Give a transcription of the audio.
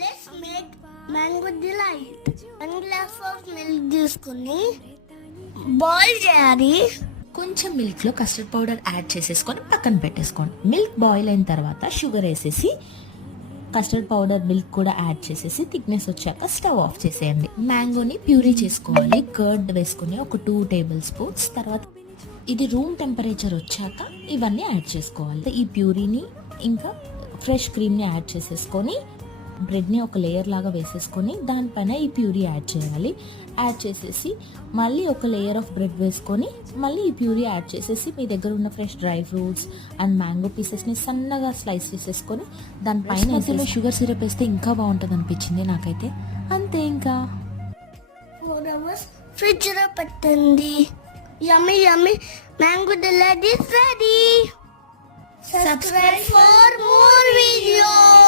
Let's make mango delight. 1 glass of milk తీసుకుని boil చేయాలి. కొంచెం మిల్క్లో కస్టర్డ్ పౌడర్ యాడ్ చేసేసుకొని పక్కన పెట్టేసుకోండి. మిల్క్ బాయిల్ అయిన తర్వాత షుగర్ వేసేసి కస్టర్డ్ పౌడర్ మిల్క్ కూడా యాడ్ చేసేసి థిక్నెస్ వచ్చాక స్టవ్ ఆఫ్ చేసేయండి. మ్యాంగోని ప్యూరీ చేసుకోవాలి. కర్డ్ వేసుకుని ఒక 2 టేబుల్ స్పూన్స్. తర్వాత ఇది రూమ్ టెంపరేచర్ వచ్చాక ఇవన్నీ యాడ్ చేసుకోవాలి. ఈ ప్యూరీని ఇంకా ఫ్రెష్ క్రీమ్ని యాడ్ చేసేసుకొని బ్రెడ్ని ఒక లేయర్ లాగా వేసేసుకొని దానిపైన ఈ ప్యూరీ యాడ్ చేయాలి. యాడ్ చేసేసి మళ్ళీ ఒక లేయర్ ఆఫ్ బ్రెడ్ వేసుకొని మళ్ళీ ఈ ప్యూరీ యాడ్ చేసేసి మీ దగ్గర ఉన్న fresh dry fruits and mango పీసెస్ని సన్నగా స్లైస్ చేసేసుకొని దానిపైన షుగర్ సిరప్ వేస్తే ఇంకా బాగుంటుంది అనిపించింది నాకైతే. అంతే, ఇంకా 4 hours ఫ్రిడ్జ్ లో పెట్టండి. యమ్మీ యమ్మీ mango delight is ready. Subscribe for more videos.